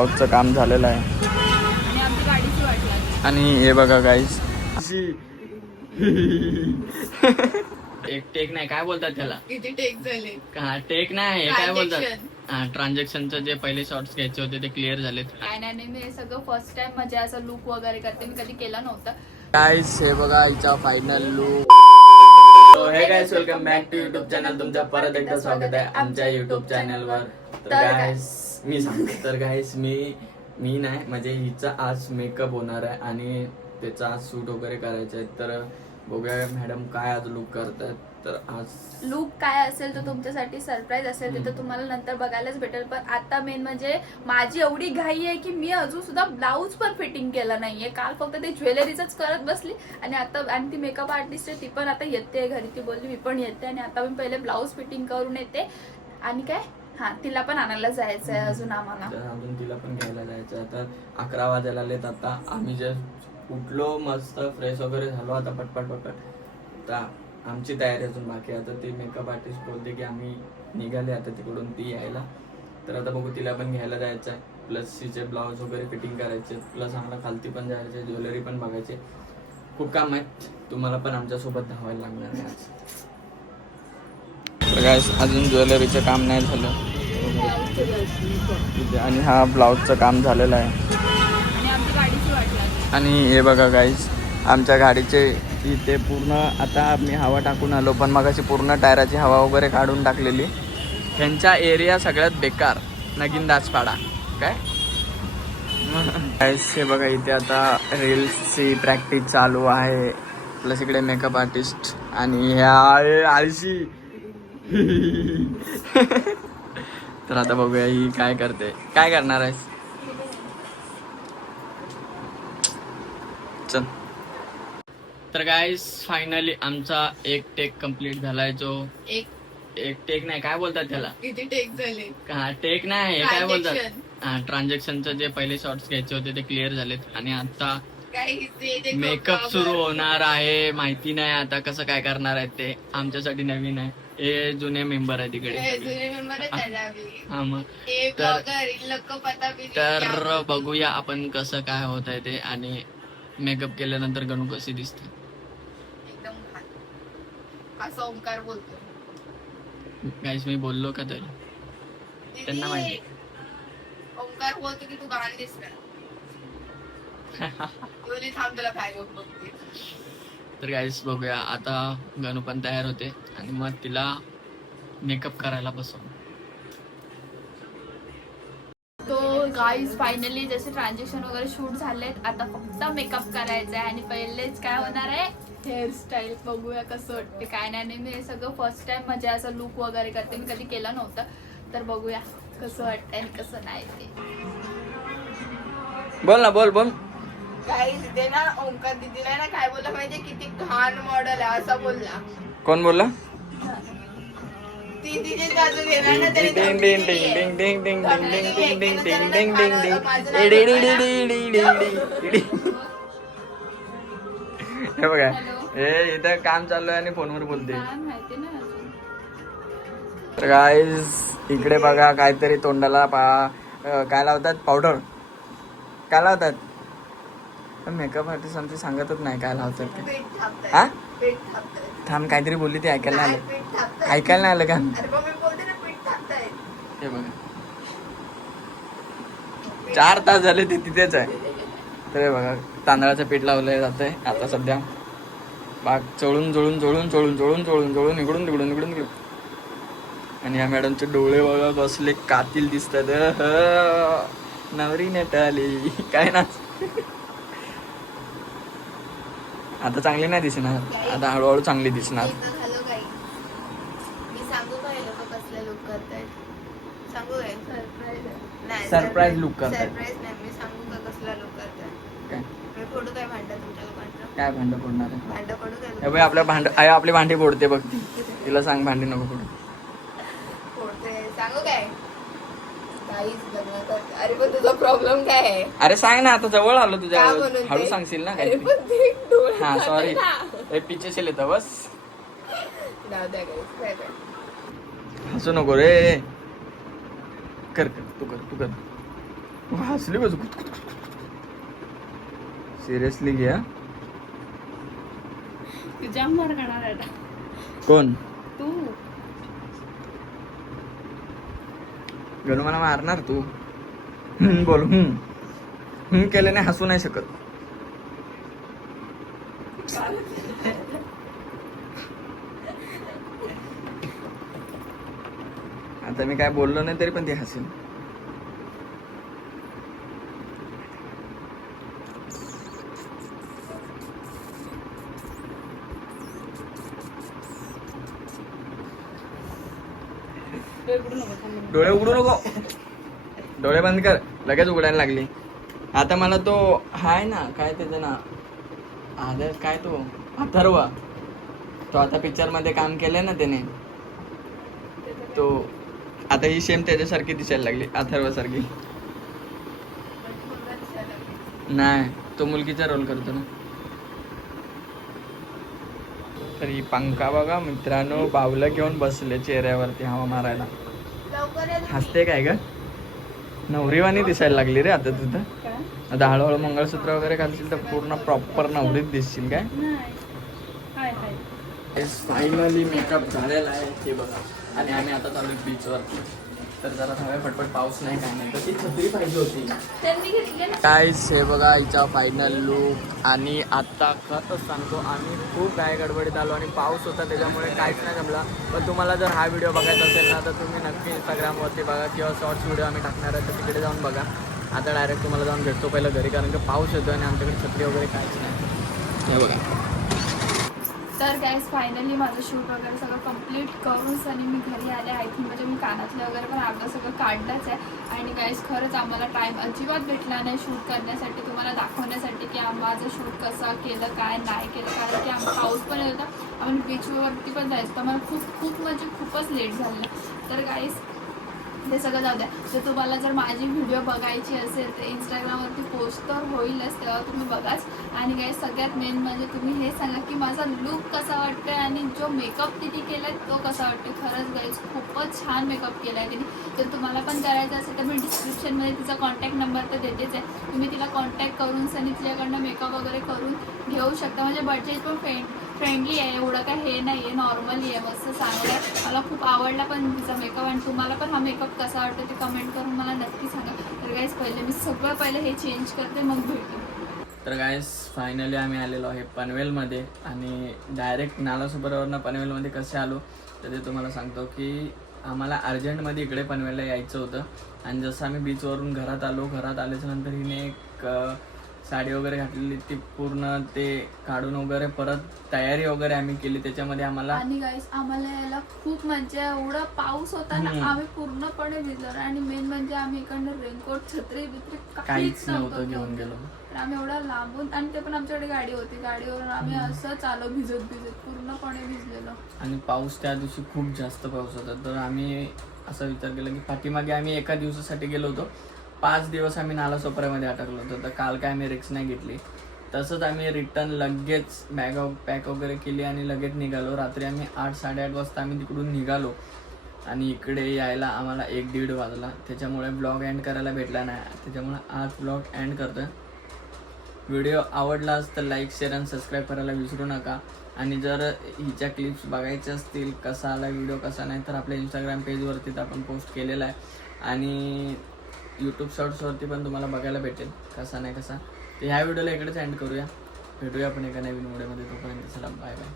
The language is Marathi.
ब्लाऊजचं काम झालेलं आहे आणि आमची गाडीची वाट लागली. आणि हे बघा गाईस एक टेक नाही काय बोलतात त्याला, किती टेक झाले? हा टेक नाही हे काय बोलतात, हा ट्रान्झॅक्शनचे जे पहिले शॉर्ट्स घ्यायचे होते ते क्लिअर झालेत. काय नाही, मी हे सगळं फर्स्ट टाइम म्हणजे असं लुक वगैरे करते, मी कधी केलं नव्हतं. गाईस हे बघा हिचा final look. Hey guys welcome back to YouTube channel. तुमचं परत एकदा स्वागत आहे आमच्या युट्यूब चॅनलवर. तर गाईस मी सांगतो, तर गाईस मी नाही म्हणजे हिचा आज मेकअप होणार आहे आणि त्याचा आज शूट वगैरे करायचं आहे. तर बघूया मॅडम काय आज लुक करतात. तर आज लुक काय असेल तर तुमच्यासाठी सरप्राईज असेल ते तर तुम्हाला नंतर बघायलाच भेटेल. पण आता मेन म्हणजे माझी एवढी घाई आहे की मी अजून सुद्धा ब्लाऊज पण फिटिंग केला नाहीये. काल फक्त ते ज्वेलरीच करत बसली आणि आता आणि ती मेकअप आर्टिस्ट आहे ती पण आता येते घरी. ती बोलली मी पण येते आणि आता मी पहिले ब्लाऊज फिटिंग करून येते आणि काय हा तिला पण आणायला जायचं आहे अजून आम्हाला. अजून तिला पण घ्यायला जायचं आहे. आता 11 वाजायला आलेत. आता आम्ही जस्ट उठलो, मस्त फ्रेश वगैरे झालो. आता पटपट आता आमची तयारी अजून बाकी आहे. आता ती मेकअप आर्टिस्ट बोलते की आम्ही निघाले आता तिकडून ती यायला. तर आता बघू तिला पण घ्यायला जायचं आहे. प्लस तिचे ब्लाऊज वगैरे फिटिंग करायचे. प्लस आम्हाला खालती पण जायचे, ज्वेलरी पण बघायचे. खूप काम आहे. तुम्हाला पण आमच्यासोबत धावायला लागणार आहे आज. अजून ज्वेलरीचं काम नाही झालं आणि हा ब्लाऊजचं काम झालेलं आहे आणि आमची गाडीची वाट लागली. आणि हे बघा गाईस आमच्या गाडीचे इथे पूर्ण आता आम्ही हवा टाकून आलो, पण मग अशी पूर्ण टायराची हवा वगैरे काढून टाकलेली. ह्यांचा एरिया सगळ्यात बेकार नगीन दासपाडा काय गाईस. हे बघा इथे आता रील्सची प्रॅक्टिस चालू आहे. प्लस इकडे मेकअप आर्टिस्ट आणि ह्या आळशी. तर आता बघूया ही काय करते, काय करणार आहेस. चल. तर गाईस फायनली आमचा एक टेक कम्प्लीट झालाय. जो एक टेक नाही काय बोलतात त्याला, किती टेक झाले? हा टेक नाही हे काय बोलतात, हा ट्रान्झॅक्शनचे जे पहिले शॉर्ट्स घ्यायचे होते ते क्लिअर झालेत आणि आता मेकअप सुरू होणार आहे. माहिती नाही आता कसं काय करणार आहेत ते, आमच्यासाठी नवीन आहे. हे जुने मेंबर आहे तिकडे. हा मग तर बघूया आपण कसं काय होत आहे ते. आणि मेकअप केल्यानंतर गणू कशी दिसते एकदम असं ओंकार बोलतो. गाईस मी बोललो का तरी त्यांना माहिती. ओंकार बोलतो की तू घाण दिसला. थांब तुला काय बघते. तर गाईस बघूया आता गणू पण तयार होते आणि मग तिला मेकअप करायला बसव. तो गाईज फायनली जसे ट्रान्झॅक्शन वगैरे शूट झालेत, आता फक्त मेकअप करायचा आहे आणि पहिलेच काय होणार आहे हेअरस्टाईल. बघूया कसं वाटते. काय नाही, मी हे सगळं फर्स्ट टाइम म्हणजे असं लुक वगैरे करते, मी कधी केलं नव्हतं. तर बघूया कसं वाटतंय आणि कसं नाही ते. बोल ना, बोल बोल. काही तिथे ना ओंकार दिदीला ना काय बोलला माहितीये, किती घाण मॉडेल आहे असं बोलला. कोण बोलला? ती तिथे जादू घेणार ना तरी डिंग डिंग डिंग डिंग डिंग डिंग डिंग डिंग डिंग डिंग डिंग डिंग डिंग. हे बघा हे इथं काम चालू आहे आणि फोनवर बोलते. माहिती ना. तर गाईज इकडे बघा काहीतरी तोंडाला काय लावतात, पावडर काय लावतात. मेकअप आर्टिस्ट आमची सांगतच नाही काय लावतात ते. हा थांब काहीतरी बोलली ते ऐकायला नाही आलं. ऐकायला नाही आलं का? हे बघा 4 तास झाले ते तिथेच आहे. तर हे बघा तांदळाचं पीठ लावलं जातंय आता सध्या. बाग चोळून चोळून चोळून चोळून चोळून चोळून चोळून इकडून तिकडून इकडून तिकडून. आणि या मॅडमचे डोळे बघा कसले कातील दिसतात. नवरी नटाली काय ना. आता चांगली नाही दिसणार, आता हळूहळू चांगली दिसणार. सरप्राईज लुक करताय. काय भांड फोडणार आहे? आपले भांडी फोडते बघ ती. तिला सांग भांडी नको फोडू. सांगू काय? अरे पण तुझा प्रॉब्लेम काय आहे? अरे सांग ना, आता जवळ आलो तुझ्या, हळू सांगशील ना काय. हा सॉरी पिछे से लेता बस. हसू नको रे. कर तू कर. हसली बस सिरियसली घ्या. जाम मार खाणार आहे आता कोण तू. गणू मला मारणार तू. बोल केल्याने हसू नाही शकत. आता मी काय बोललो नाही तरी पण ती हसेल. डोळे उघडू नको. डोळे बंद कर. लगेच उघडायला लागली. आता मला तो हाय ना काय त्याचं ना आदर काय तो अथर्व तो आता पिक्चर मध्ये काम केलंय ना त्याने. तो आता ही सेम त्याच्यासारखी दिसायला लागली अथर्व सारखी. नाही तो मुलगीचा रोल करतो ना. तर ही पंखा बघा मित्रांनो बावलं घेऊन बसले चेहऱ्यावरती हवा मारायला. हसते काय ग नवरीवाणी दिसायला लागली रे आता तुझं. आता हळूहळू मंगळसूत्र वगैरे घालशील तर पूर्ण प्रॉपर नवरीच दिसशील काय. फायनली मेकअप झालेला आहे हे बघा. आणि आम्ही आता चालू बीचवर. तर जरा हवे फटफट पाऊस नाही काय नाही तर ती छत्री पाहिजे होती. काहीच हे बघा हिचा फायनल लुक. आणि आता खरंच सांगतो आम्ही खूप काय गडबडीत आलो आणि पाऊस होता त्याच्यामुळे काहीच नाही जमला. पण तुम्हाला जर हा व्हिडिओ बघायचा असेल ना तर तुम्ही नक्की इंस्टाग्रामवरती बघा किंवा शॉर्ट्स व्हिडिओ आम्ही टाकणार आहे तर तिकडे जाऊन बघा. आता डायरेक्ट तुम्हाला जाऊन भेटतो पहिलं घरी कारण की पाऊस येतो आणि आमच्याकडे छत्री वगैरे काहीच नाही. हे बघा. तर गॅस फायनली माझं शूट वगैरे सगळं कंप्लीट करून सनी मी घरी आले. आय थिंक म्हणजे मी कानातले वगैरे पण अर्धा सगळं काढलंच आहे. आणि गॅस खरंच आम्हाला टाईम अजिबात भेटला नाही शूट करण्यासाठी तुम्हाला दाखवण्यासाठी की माझं शूट कसं केलं काय नाही केलं. कारण की आम्हाला पाऊस पण येत होता. आम्हाला बीचवरती पण जायचं तर आम्हाला खूप म्हणजे खूपच लेट झालं. तर गाईस ते सगळं जाऊ द्या. तर तुम्हाला जर माझी व्हिडिओ बघायची असेल तर इंस्टाग्रामवरती पोस्ट तर होईलच तेव्हा तुम्ही बघाच. आणि काय सगळ्यात मेन म्हणजे तुम्ही हे सांगा की माझा लुक कसा वाटतोय आणि जो मेकअप तिने केला आहे तो कसा वाटतोय. खरंच गाईज खूपच छान मेकअप केला आहे तिने. तर तुम्हाला पण करायचं असेल तर मी डिस्क्रिप्शनमध्ये तिचा कॉन्टॅक्ट नंबर तर देतेच आहे. तुम्ही तिला कॉन्टॅक्ट करून सनी तिच्याकडनं मेकअप वगैरे करून घेऊ शकता. म्हणजे बजेट पण फ्रेंडली आहे. एवढं काय हे नाही आहे नॉर्मली आहे मस्त चांगलं आहे. मला खूप आवडला पण तिचा मेकअप. आणि तुम्हाला पण हा मेकअप कसा वाटतो ते कमेंट करून मला नक्की सांगा. तर गाईज पहिले मी सगळं पहिले हे चेंज करते मग भेटू. तर गाईस फायनली आम्ही आलेलो आहे पनवेलमध्ये. आणि डायरेक्ट नालासोपाऱ्यावरनं पनवेलमध्ये कसे आलो तर ते तुम्हाला सांगतो की आम्हाला अर्जंटमध्ये इकडे पनवेलला यायचं होतं. आणि जसं आम्ही बीचवरून घरात आलो. घरात आल्याच्यानंतर हिने एक साडी वगैरे घातलेली ती पूर्ण ते काढून वगैरे परत तयारी वगैरे आम्ही केली त्याच्यामध्ये आम्हाला. आणि गाईस आम्हाला यायला खूप म्हणजे एवढा पाऊस होता ना आम्ही पूर्णपणे भिजलो. आणि मेन म्हणजे आम्ही इकडनं रेनकोट छत्री बित्री काहीच नव्हतं घेऊन गेलो. तर आम्ही एवढा लांबून आणि ते पण आमच्याकडे गाडी होती. गाडीवरून आम्ही असंच आलो भिजत पूर्णपणे भिजलेलो. आणि पाऊस त्या दिवशी खूप जास्त पाऊस होता. तर आम्ही असा विचार केला की पाठीमागे आम्ही एका दिवसासाठी गेलो होतो. 5 दिवस आम्ही नालासोपाऱ्यामध्ये अटकलो होतो. तर काल काय आम्ही रिक्स नाही घेतली. तसंच आम्ही रिटर्न लगेच बॅग पॅक वगैरे केली आणि लगेच निघालो. रात्री आम्ही 8-8:30 वाजता आम्ही तिकडून निघालो. आणि इकडे यायला आम्हाला 1-1:30 वाजला. त्याच्यामुळे ब्लॉग एंड करायला भेटला नाही. त्याच्यामुळे आज ब्लॉग एंड करतोय. व्हिडिओ आवडला तर लाईक शेअर आणि सबस्क्राईब करायला विसरू नका. आणि जर हिच्या क्लिप्स बघायच्या असतील कसा आला व्हिडिओ कसा नाही तर आपल्या इंस्टाग्राम पेजवरती आपण पोस्ट केलेला आहे. आणि यूट्यूब शॉर्ट्सवरती पण तुम्हाला बघायला भेटेल कसा नाही कसा. तर ह्या व्हिडिओला इकडेच एंड करूया. भेटूया आपण एका नवीन व्हिडिओमध्ये. तोपर्यंत चला बाय बाय.